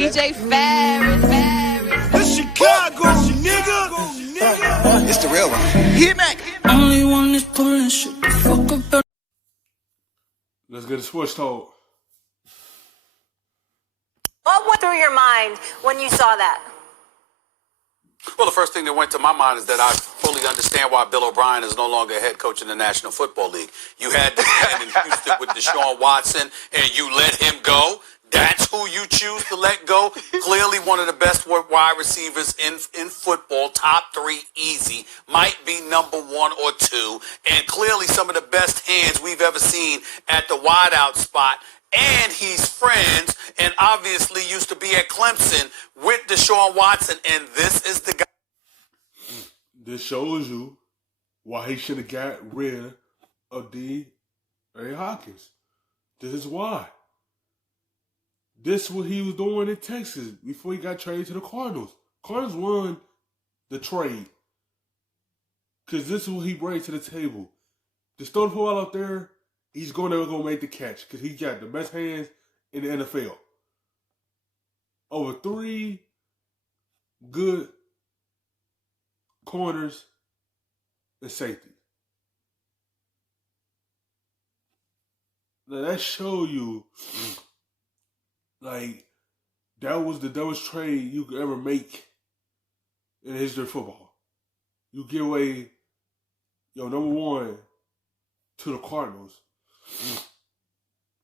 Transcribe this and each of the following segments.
DJ Ferris. It's Chicago, nigga. It's the real one. Hit me. Only one is pulling shit the fuck up. Let's get a sports talk. What went through your mind when you saw that? Well, the first thing that went to my mind is that I fully understand why Bill O'Brien is no longer head coach in the National Football League. You had this man in Houston with Deshaun Watson, and you let him go. That's who you choose to let go. Clearly one of the best wide receivers in football, top 3 easy, might be number 1 or 2, and clearly some of the best hands we've ever seen at the wideout spot. And he's friends and obviously used to be at Clemson with Deshaun Watson, and this is the guy. This shows you why he should have got rid of DeAndre Hopkins. This is why. This is what he was doing in Texas before he got traded to the Cardinals. Cardinals won the trade because this is what he brings to the table. Just throw the ball out there, he's going to go make the catch because he got the best hands in the NFL. Over 3 good corners and safety. Now that show you, like, that was the dumbest trade you could ever make in the history of football. You give away your number 1 to the Cardinals.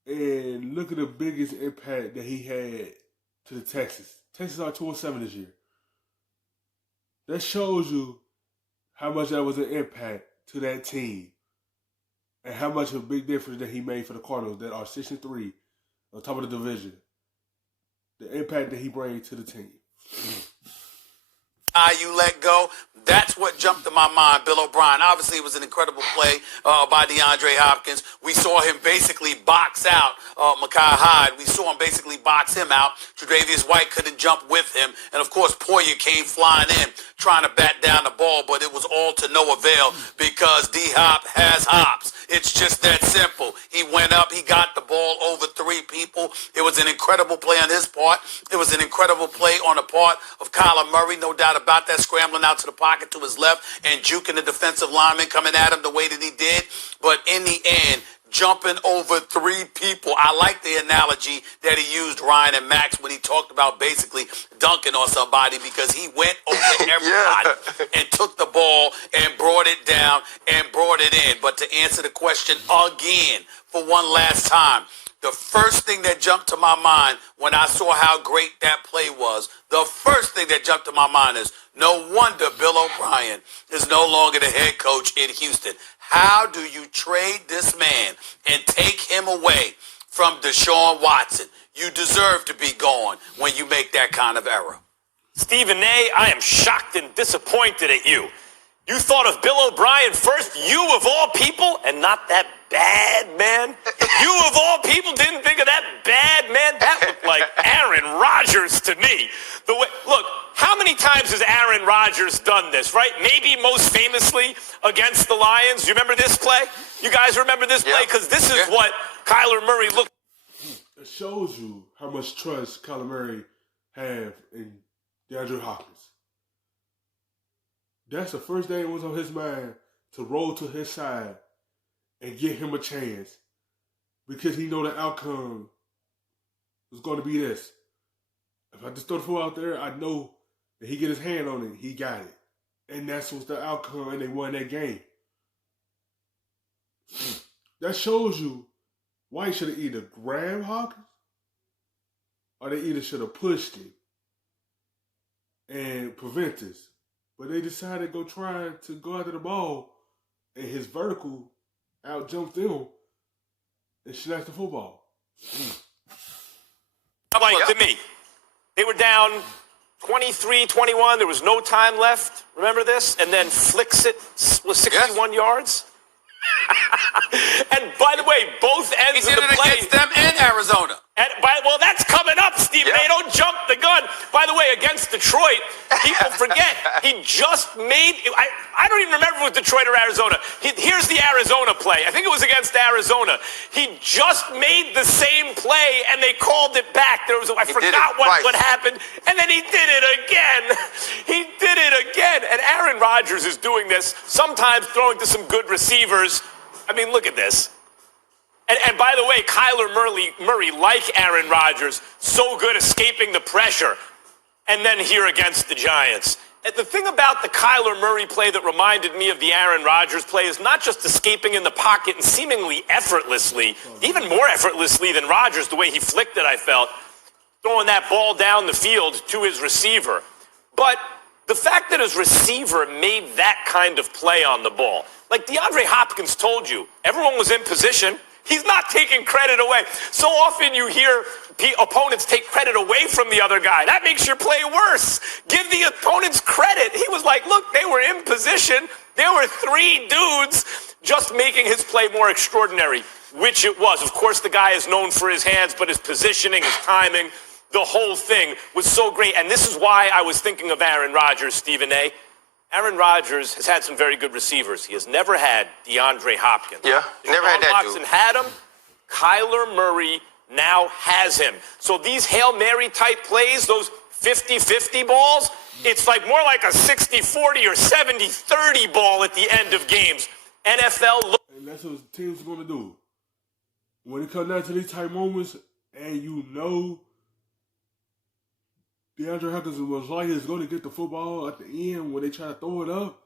And look at the biggest impact that he had to the Texans. Texans are 2-7 this year. That shows you how much that was an impact to that team. And how much of a big difference that he made for the Cardinals that are 6-3 on top of the division. The impact that he brings to the team. You let go. That's what jumped to my mind. Bill O'Brien. Obviously, it was an incredible play by DeAndre Hopkins. We saw him basically box out Micah Hyde. We saw him basically box him out. Tre'Davious White couldn't jump with him. And, of course, Poyer came flying in trying to bat down the ball, but it was all to no avail because D-Hop has hops. It's just that simple. He went up. He got the ball over 3 people. It was an incredible play on his part. It was an incredible play on the part of Kyler Murray, no doubt about that, scrambling out to the pocket to his left and juking the defensive lineman coming at him the way that he did. But in the end, jumping over 3 people. I like the analogy that he used, Ryan and Max, when he talked about basically dunking on somebody because he went over everybody and took the ball and brought it down and brought it in. But to answer the question again for one last time, the first thing that jumped to my mind when I saw how great that play was, the first thing that jumped to my mind is no wonder Bill O'Brien is no longer the head coach in Houston. How do you trade this man and take him away from Deshaun Watson? You deserve to be gone when you make that kind of error. Stephen.A., I am shocked and disappointed at you. You thought of Bill O'Brien first, you of all people, and not that bad man? You of all people didn't think of that bad man? That looked like Aaron Rodgers to me. Look, how many times has Aaron Rodgers done this, right? Maybe most famously against the Lions. You remember this play? You guys remember this play? Because this is what Kyler Murray looked. It shows you how much trust Kyler Murray have in DeAndre Hopkins. That's the first thing that was on his mind, to roll to his side and give him a chance because he know the outcome was going to be this. If I just throw the football out there, I know that he get his hand on it, he got it. And that's what's the outcome, and they won that game. That shows you why he should have either grabbed Hopkins or they either should have pushed him and prevent this. But they decided to go try to go after the ball, and his vertical out-jumped them and snatched the football. Like to me, they were down 23-21. There was no time left. Remember this? And then flicks it with 61 yards. And by the way, both ends of the play. He did it against them and Arizona. Well, that's coming up, Stephen. They don't jump the gun. By the way, against Detroit, People forget he just made. I don't even remember if it was Detroit or Arizona. Here's the Arizona play. I think it was against Arizona. He just made the same play, and they called it back. I forgot what happened, and then he did it again. He did it again. And Aaron Rodgers is doing this, sometimes throwing to some good receivers. I mean, look at this. And by the way, Kyler Murray, like Aaron Rodgers, so good escaping the pressure. And then here against the Giants. And the thing about the Kyler Murray play that reminded me of the Aaron Rodgers play is not just escaping in the pocket and seemingly effortlessly, even more effortlessly than Rodgers, the way he flicked it, I felt, throwing that ball down the field to his receiver. But the fact that his receiver made that kind of play on the ball, like DeAndre Hopkins told you, everyone was in position. He's not taking credit away. So often you hear opponents take credit away from the other guy. That makes your play worse. Give the opponents credit. He was like, look, they were in position. There were three dudes just making his play more extraordinary, which it was. Of course, the guy is known for his hands, but his positioning, his timing, the whole thing was so great. And this is why I was thinking of Aaron Rodgers, Stephen.A. Aaron Rodgers has had some very good receivers. He has never had DeAndre Hopkins. Yeah, never had that Watson dude. had him. Kyler Murray now has him. So these Hail Mary type plays, those 50-50 balls, it's like more like a 60-40 or 70-30 ball at the end of games. NFL. And that's what teams are going to do. When it comes down to these type moments, and you know DeAndre Hopkins was like he's going to get the football at the end when they try to throw it up,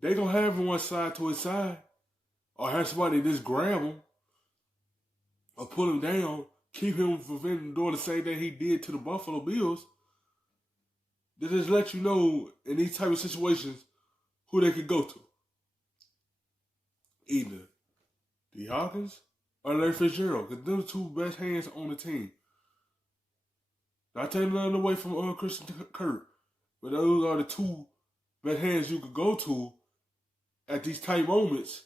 they going to have one side to his side or have somebody just grab him or pull him down, keep him from doing the same thing he did to the Buffalo Bills. They just let you know in these type of situations who they could go to. Either D. Hopkins or Larry Fitzgerald, because they're the two best hands on the team. Not taking nothing away from Christian Kirk, but those are the two best hands you could go to at these type moments,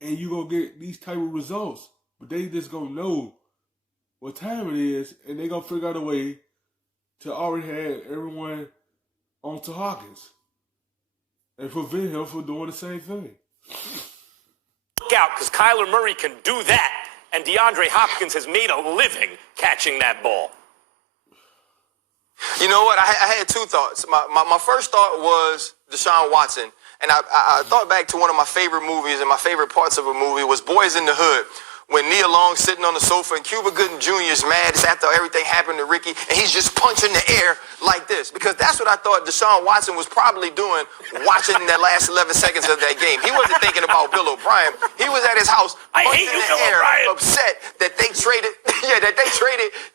and you gonna get these type of results. But they just gonna know what time it is, and they gonna figure out a way to already have everyone onto Hawkins and prevent him from doing the same thing. Look out, because Kyler Murray can do that, and DeAndre Hopkins has made a living catching that ball. You know what? I had two thoughts. My first thought was Deshaun Watson. And I thought back to one of my favorite movies, and my favorite parts of a movie was Boys in the Hood, when Nia Long's sitting on the sofa and Cuba Gooding Jr. is mad. It's after everything happened to Ricky, and he's just punching the air like this. Because that's what I thought Deshaun Watson was probably doing watching that last 11 seconds of that game. He wasn't thinking about Bill O'Brien. He was at his house punching the air, upset that they traded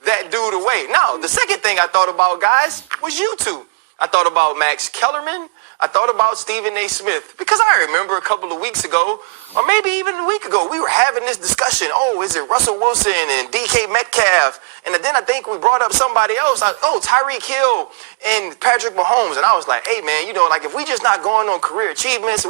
that dude away. Now, the second thing I thought about, guys, was you two. I thought about Max Kellerman. I thought about Stephen.A. Smith, because I remember a couple of weeks ago, or maybe even a week ago, we were having this discussion. Oh, is it Russell Wilson and DK Metcalf? And then I think we brought up somebody else. Tyreek Hill and Patrick Mahomes. And I was like, hey, man, like if we just not going on career achievements,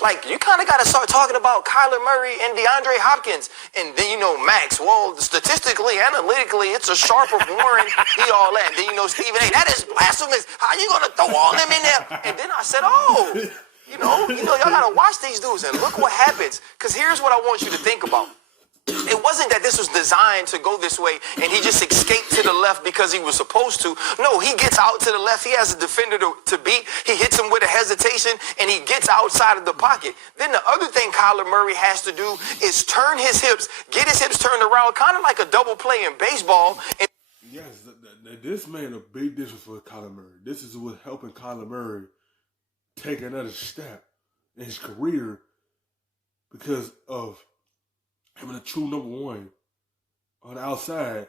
like you kind of got to start talking about Kyler Murray and DeAndre Hopkins. And then, Max, well, statistically, analytically, it's a sharper Warren, all that. Then, Stephen.A., that is blasphemous. How you going to throw all them in there? And then I said, y'all got to watch these dudes and look what happens. Because here's what I want you to think about. It wasn't that this was designed to go this way and he just escaped to the left because he was supposed to. No, he gets out to the left. He has a defender to beat. He hits him with a hesitation and he gets outside of the pocket. Then the other thing Kyler Murray has to do is turn his hips, get his hips turned around, kind of like a double play in baseball. Yes, this made a big difference for Kyler Murray. This is what's helping Kyler Murray take another step in his career because of having a true number one on the outside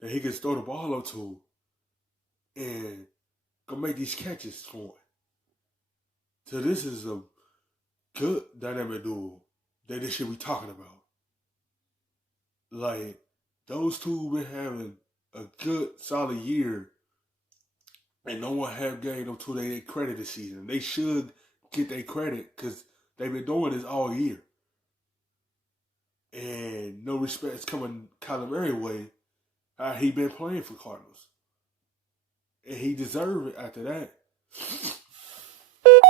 that he can throw the ball up to and go make these catches for him. So this is a good dynamic duo that they should be talking about. Like, those two been having a good, solid year, and no one have gave them to their credit this season. They should get their credit because they've been doing this all year. And no respect's coming Kyler Murray way. How he been playing for Cardinals. And he deserved it after that. That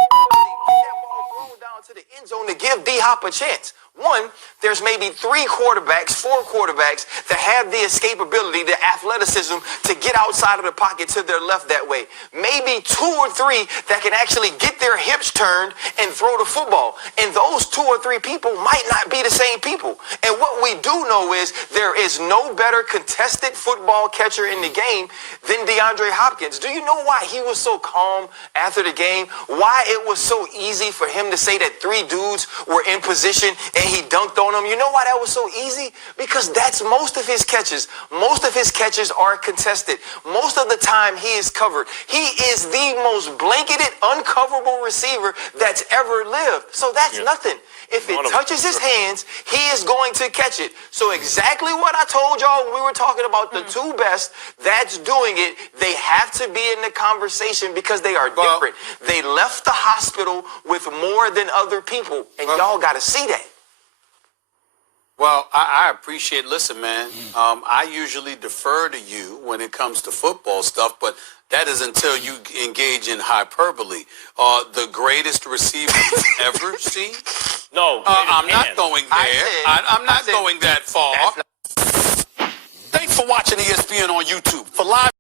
ball thrown down to the end zone to give D-Hop a chance. One, there's maybe 3 quarterbacks, 4 quarterbacks that have the escapability, the athleticism to get outside of the pocket to their left that way. Maybe 2 or 3 that can actually get their hips turned and throw the football. And those 2 or 3 people might not be the same people. And what we do know is there is no better contested football catcher in the game than DeAndre Hopkins. Do you know why he was so calm after the game? Why it was so easy for him to say that 3 dudes were in position and he dunked on them? You know why that was so easy? Because that's most of his catches. Most of his catches are contested. Most of the time he is covered. He is the most blanketed, uncoverable receiver that's ever lived. So that's nothing. If it touches his hands, he is going to catch it. So exactly what I told y'all when we were talking about the 2 best that's doing it, they have to be in the conversation because they are different. They left the hospital with more than other people, and y'all got to see that. Well, I appreciate, listen, man, I usually defer to you when it comes to football stuff, but that is until you engage in hyperbole. The greatest receiver you've ever seen? No, I'm not going there. I'm not going that far. Thanks for watching ESPN on YouTube. For live